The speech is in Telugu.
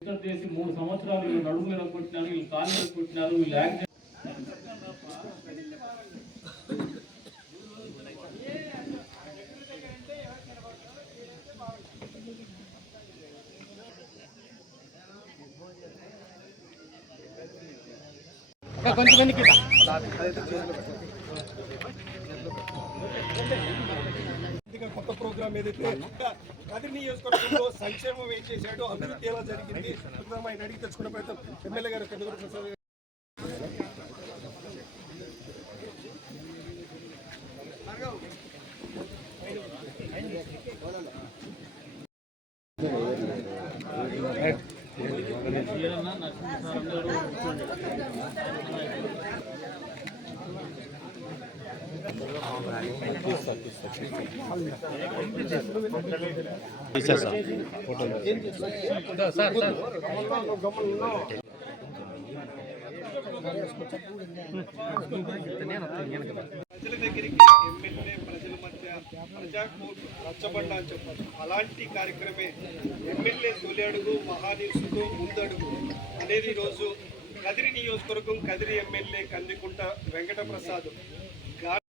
ఇద్దరు చేసి మూడు సంవత్సరాలు వీళ్ళు నడుము మీద కొట్టినారు వీళ్ళు కాలు మీద కొట్టినారు వీళ్ళు యాక్సిడెంట్ ఇంకా కొత్త ప్రోగ్రామ్ ఏదైతే కదిరి నియోజకవర్గంలో సంక్షేమం ఏం చేశాడో అభివృద్ధి ఎలా జరిగింది ఆయన అడిగి తెచ్చుకున్న ప్రయత్నం ఎమ్మెల్యే గారు పెద్దగురు ప్రసాద్ గారు దగ్గరికి ఎమ్మెల్యే ప్రజల మధ్య ప్రజా రచ్చబండ అని చెప్పారు అలాంటి కార్యక్రమే ఎమ్మెల్యే తొలి అడుగు మహానీసుతో ముందడుగు అనేది ఈరోజు కదిరి నియోజకవర్గం కదిరి ఎమ్మెల్యే కందికుంట వెంకట ప్రసాద్